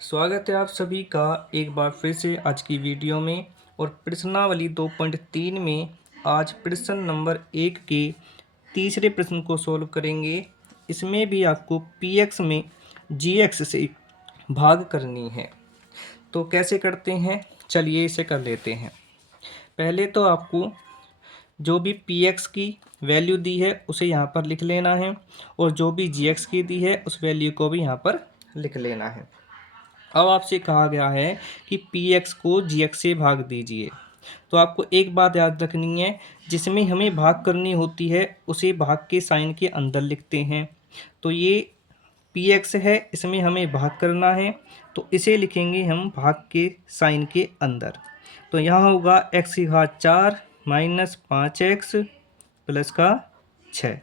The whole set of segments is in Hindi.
स्वागत है आप सभी का एक बार फिर से आज की वीडियो में। और प्रश्नावली 2.3 में आज प्रश्न नंबर 1 के तीसरे प्रश्न को सॉल्व करेंगे। इसमें भी आपको px में gx से भाग करनी है। तो कैसे करते हैं, चलिए इसे कर लेते हैं। पहले तो आपको जो भी px की वैल्यू दी है उसे यहाँ पर लिख लेना है, और जो भी gx की दी है उस वैल्यू को भी यहाँ पर लिख लेना है। अब आपसे कहा गया है कि px को gx से भाग दीजिए। तो आपको एक बात याद रखनी है, जिसमें हमें भाग करनी होती है उसे भाग के साइन के अंदर लिखते हैं। तो ये px है, इसमें हमें भाग करना है तो इसे लिखेंगे हम भाग के साइन के अंदर। तो यहाँ होगा x की घात 4 माइनस 5x प्लस का 6।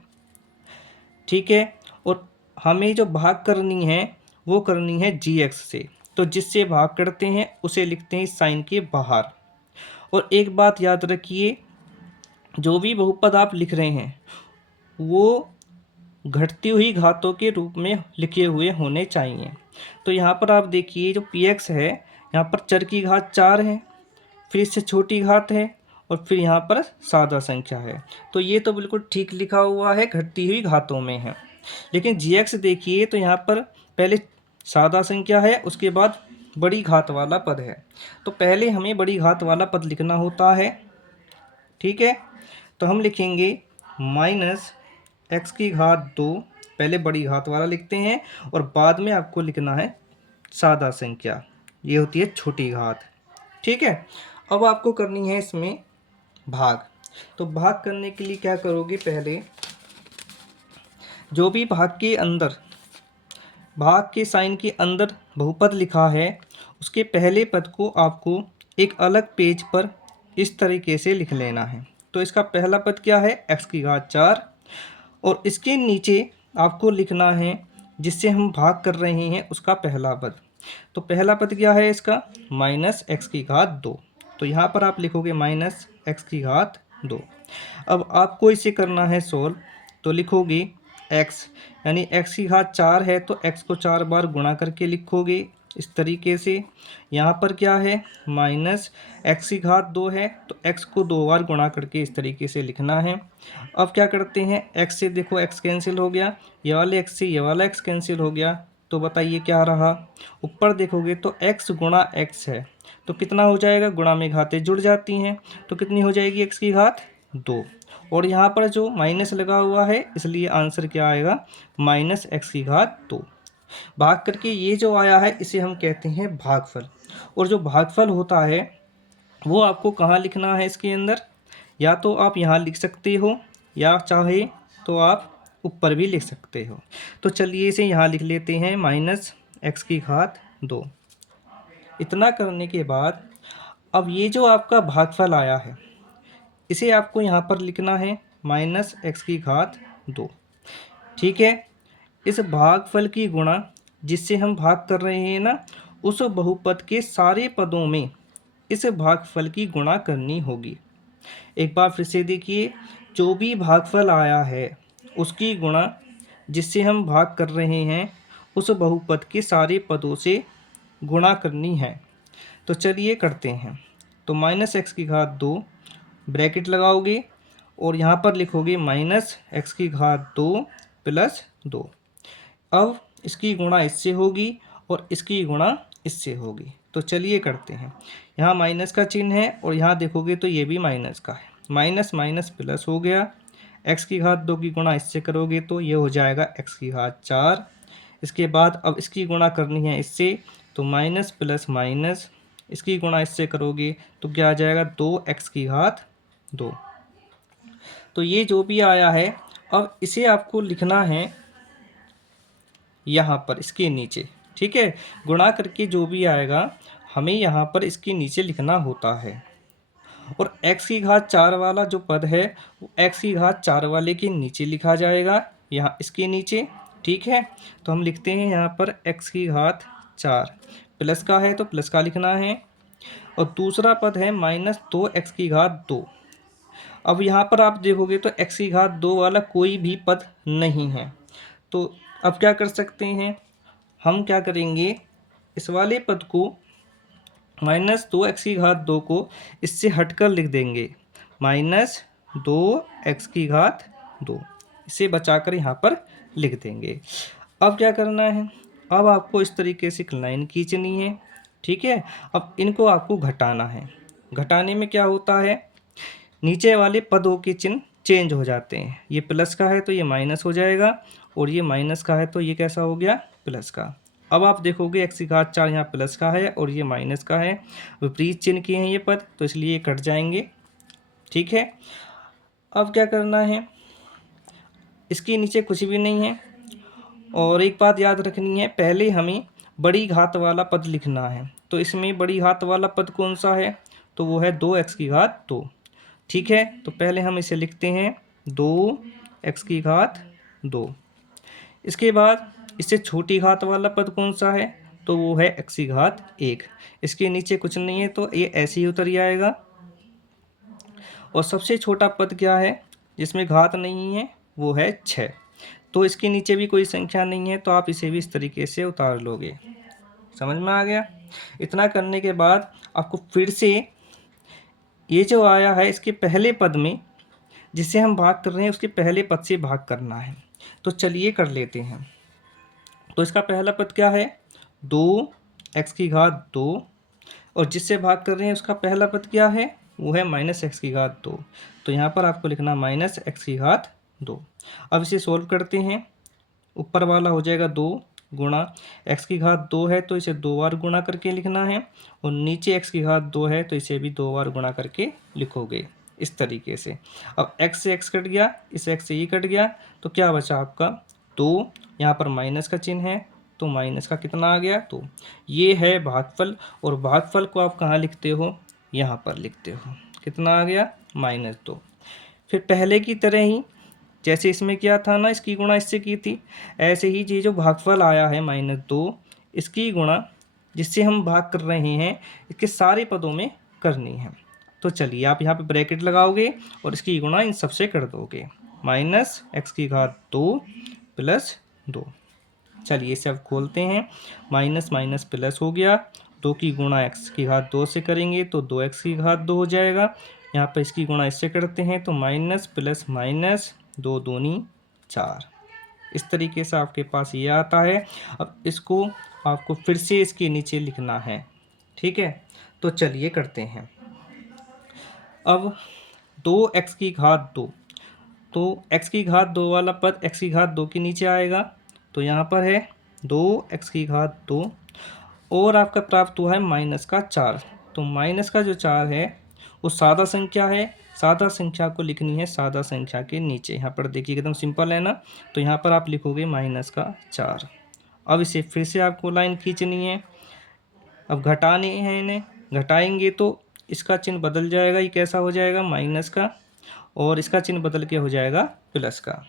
ठीक है। और हमें जो भाग करनी है वो करनी है gx से। तो जिससे भाग करते हैं उसे लिखते हैं साइन के बाहर। और एक बात याद रखिए, जो भी बहुपद आप लिख रहे हैं वो घटती हुई घातों के रूप में लिखे हुए होने चाहिए। तो यहाँ पर आप देखिए, जो px है यहाँ पर चर की घात 4 है, फिर इससे छोटी घात है, और फिर यहाँ पर सादा संख्या है। तो ये तो बिल्कुल ठीक लिखा हुआ है, घटती हुई घातों में है। लेकिन gx देखिए तो यहाँ पर पहले सादा संख्या है, उसके बाद बड़ी घात वाला पद है। तो पहले हमें बड़ी घात वाला पद लिखना होता है। ठीक है। तो हम लिखेंगे माइनस x की घात 2, पहले बड़ी घात वाला लिखते हैं और बाद में आपको लिखना है सादा संख्या, ये होती है छोटी घात। ठीक है। अब आपको करनी है इसमें भाग। तो भाग करने के लिए क्या करोगे, पहले जो भी भाग के साइन के अंदर बहुपद लिखा है उसके पहले पद को आपको एक अलग पेज पर इस तरीके से लिख लेना है। तो इसका पहला पद क्या है, x की घात 4, और इसके नीचे आपको लिखना है जिससे हम भाग कर रहे हैं उसका पहला पद। तो पहला पद क्या है इसका, माइनस एक्स की घात 2। तो यहाँ पर आप लिखोगे माइनस एक्स की घात 2। अब आपको इसे करना है सोल्व। तो लिखोगे x, यानी x की घात 4 है तो x को 4 बार गुणा करके लिखोगे इस तरीके से। यहाँ पर क्या है, माइनस एक्स की घात 2 है तो x को 2 बार गुणा करके इस तरीके से लिखना है। अब क्या करते हैं, x से देखो x कैंसिल हो गया, ये वाले x से ये वाला x कैंसिल हो गया। तो बताइए क्या रहा, ऊपर देखोगे तो x गुणा x है तो कितना हो जाएगा, गुणा में घातें जुड़ जाती हैं तो कितनी हो जाएगी x की घात 2। और यहाँ पर जो माइनस लगा हुआ है इसलिए आंसर क्या आएगा, माइनस एक्स की घात 2। भाग करके ये जो आया है इसे हम कहते हैं भागफल। और जो भागफल होता है वो आपको कहाँ लिखना है इसके अंदर, या तो आप यहाँ लिख सकते हो या चाहे तो आप ऊपर भी लिख सकते हो। तो चलिए इसे यहाँ लिख लेते हैं माइनस एक्स की घात 2। इतना करने के बाद अब ये जो आपका भागफल आया है इसे आपको यहाँ पर लिखना है माइनस एक्स की घात 2। ठीक है। इस भागफल की गुणा जिससे हम भाग कर रहे हैं ना, उस बहुपद के सारे पदों में इस भागफल की गुणा करनी होगी। एक बार फिर से देखिए, जो भी भागफल आया है उसकी गुणा जिससे हम भाग कर रहे हैं उस बहुपद के सारे पदों से गुणा करनी है। तो चलिए करते हैं। तो माइनस एक्स की घात 2 ब्रैकेट लगाओगे और यहाँ पर लिखोगे माइनस एक्स की घात 2 प्लस 2। अब इसकी गुणा इससे होगी और इसकी गुणा इससे होगी। तो चलिए करते हैं। यहाँ माइनस का चिन्ह है और यहाँ देखोगे तो ये भी माइनस का है, माइनस माइनस प्लस हो गया। एक्स की घात 2 की गुणा इससे करोगे तो ये हो जाएगा एक्स की घात 4। इसके बाद अब इसकी गुणा करनी है इससे, तो माइनस प्लस माइनस, इसकी गुणा इससे करोगे तो क्या आ जाएगा, 2x की घात 2। तो ये जो भी आया है अब इसे आपको लिखना है यहाँ पर इसके नीचे। ठीक है। गुणा करके जो भी आएगा हमें यहाँ पर इसके नीचे लिखना होता है। और x की घात 4 वाला जो पद है वो x की घात 4 वाले के नीचे लिखा जाएगा, यहाँ इसके नीचे। ठीक है। तो हम लिखते हैं यहाँ पर x की घात 4, प्लस का है तो प्लस का लिखना है। और दूसरा पद है माइनस 2x की घात 2। अब यहाँ पर आप देखोगे तो x की घात 2 वाला कोई भी पद नहीं है। तो अब क्या कर सकते हैं, हम क्या करेंगे, इस वाले पद को -2x⁻² को इससे हटकर लिख देंगे -2x⁻², इसे बचाकर यहाँ पर लिख देंगे। अब क्या करना है, अब आपको इस तरीके से एक लाइन खींचनी है, ठीक है। अब इनको आपको घटाना है। घटाने में क्या होता है, नीचे वाले पदों के चिन्ह चेंज हो जाते हैं। ये प्लस का है तो ये माइनस हो जाएगा, और ये माइनस का है तो ये कैसा हो गया, प्लस का। अब आप देखोगे x⁻4 यहाँ प्लस का है और ये माइनस का है, विपरीत चिन्ह के हैं ये पद, तो इसलिए ये कट जाएंगे, ठीक है। अब क्या करना है, इसके नीचे कुछ भी नहीं है। और एक बात याद रखनी है, पहले हमें बड़ी घात वाला पद लिखना है। तो इसमें बड़ी घात वाला पद कौन सा है, तो वो है 2x⁻², ठीक है। तो पहले हम इसे लिखते हैं 2x⁻²। इसके बाद इससे छोटी घात वाला पद कौन सा है, तो वो है x⁻1। इसके नीचे कुछ नहीं है तो ये ऐसे ही उतर जाएगा। और सबसे छोटा पद क्या है जिसमें घात नहीं है, वो है 6। तो इसके नीचे भी कोई संख्या नहीं है, तो आप इसे भी इस तरीके से उतार लोगे। समझ में आ गया। इतना करने के बाद आपको फिर से ये जो आया है इसके पहले पद में, जिससे हम भाग कर रहे हैं उसके पहले पद से भाग करना है। तो चलिए कर लेते हैं। तो इसका पहला पद क्या है, 2x⁻², और जिससे भाग कर रहे हैं उसका पहला पद क्या है, वो है -x⁻²। तो यहाँ पर आपको लिखना -x⁻²। अब इसे सोल्व करते हैं। ऊपर वाला हो जाएगा 2 गुणा x⁻2 है तो इसे 2 बार गुणा करके लिखना है, और नीचे x⁻2 है तो इसे भी 2 बार गुणा करके लिखोगे इस तरीके से। अब x से x कट गया, इस x से ये कट गया, तो क्या बचा आपका 2। यहाँ पर माइनस का चिन्ह है तो माइनस का कितना आ गया, तो ये है भागफल। और भागफल को आप कहाँ लिखते हो, यहाँ पर लिखते हो। कितना आ गया, -2। फिर पहले की तरह ही जैसे इसमें क्या था ना, इसकी गुणा इससे की थी, ऐसे ही ये जो भागफल आया है -2, इसकी गुणा जिससे हम भाग कर रहे हैं इसके सारे पदों में करनी है। तो चलिए आप यहाँ पे ब्रैकेट लगाओगे और इसकी गुणा इन सबसे कर दोगे, -x⁻2 + 2। चलिए इसे अब खोलते हैं, माइनस माइनस प्लस हो गया, 2 की गुणा x⁻2 से करेंगे तो 2x⁻2 हो जाएगा। यहाँ पर इसकी गुणा इससे करते हैं तो माइनस प्लस माइनस 2 दूनी 4। इस तरीके से आपके पास ये आता है। अब इसको आपको फिर से इसके नीचे लिखना है, ठीक है। तो चलिए करते हैं। अब 2x⁻2, तो x⁻2 वाला पद x⁻2 के नीचे आएगा, तो यहाँ पर है 2x⁻2, और आपका प्राप्त हुआ है -4। तो माइनस का जो 4 है वो सादा संख्या है, सादा संख्या को लिखनी है सादा संख्या के नीचे। यहाँ पर देखिए एकदम सिंपल है ना, तो यहाँ पर आप लिखोगे -4। अब इसे फिर से आपको लाइन खींचनी है। अब घटाने हैं इन्हें, घटाएंगे तो इसका चिन्ह बदल जाएगा, ये कैसा हो जाएगा, माइनस का, और इसका चिन्ह बदल के हो जाएगा प्लस का।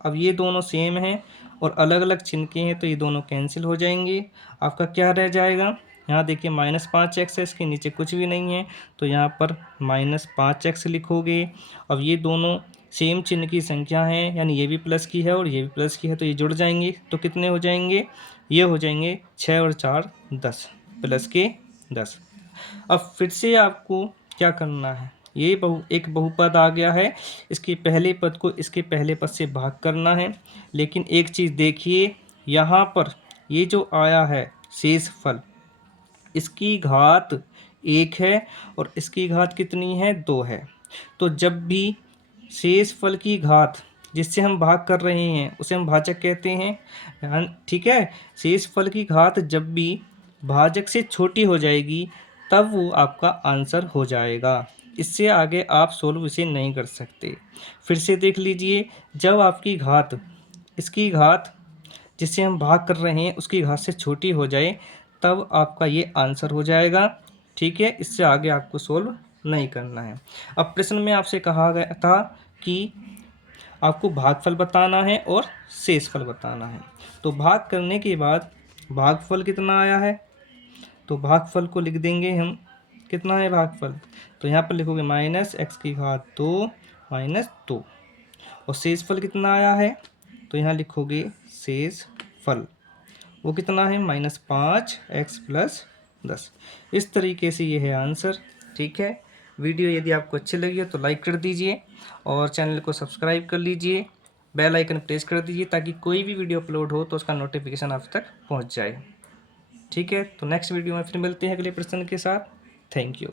अब ये दोनों सेम हैं और अलग अलग चिन्ह के हैं तो ये दोनों कैंसिल हो जाएंगे। आपका क्या रह जाएगा, यहाँ देखिए -5x है, इसके नीचे कुछ भी नहीं है तो यहाँ पर -5x लिखोगे। अब ये दोनों सेम चिन्ह की संख्या हैं, यानी ये भी प्लस की है और ये भी प्लस की है, तो ये जुड़ जाएंगे तो कितने हो जाएंगे, ये हो जाएंगे 6 और 4 10, प्लस के 10। अब फिर से आपको क्या करना है, ये एक बहुपद आ गया है, इसके पहले पद को इसके पहले पद से भाग करना है। लेकिन एक चीज़ देखिए, यहाँ पर ये जो आया है शेषफल, इसकी घात 1 है और इसकी घात कितनी है, 2 है। तो जब भी शेषफल की घात जिससे हम भाग कर रहे हैं उसे हम भाजक कहते हैं, ठीक है। शेषफल की घात जब भी भाजक से छोटी हो जाएगी तब वो आपका आंसर हो जाएगा। इससे आगे आप सोल्व इसे नहीं कर सकते। फिर से देख लीजिए, जब आपकी घात इसकी घात जिससे हम भाग कर रहे हैं उसकी घात से छोटी हो जाए तब आपका ये आंसर हो जाएगा, ठीक है। इससे आगे आपको सोल्व नहीं करना है। अब प्रश्न में आपसे कहा गया था कि आपको भागफल बताना है और शेषफल बताना है। तो भाग करने के बाद भागफल कितना आया है, तो भागफल को लिख देंगे हम, कितना है भागफल, तो यहाँ पर लिखोगे -x⁻2 - 2। और शेषफल कितना आया है, तो यहाँ लिखोगे शेषफल, वो कितना है -5x+10। इस तरीके से ये है आंसर। ठीक है, वीडियो यदि आपको अच्छी लगी हो तो लाइक कर दीजिए और चैनल को सब्सक्राइब कर लीजिए, बेल आइकन प्रेस कर दीजिए ताकि कोई भी वीडियो अपलोड हो तो उसका नोटिफिकेशन आप तक पहुंच जाए। ठीक है, तो नेक्स्ट वीडियो में फिर मिलते हैं अगले प्रश्न के साथ। Thank you.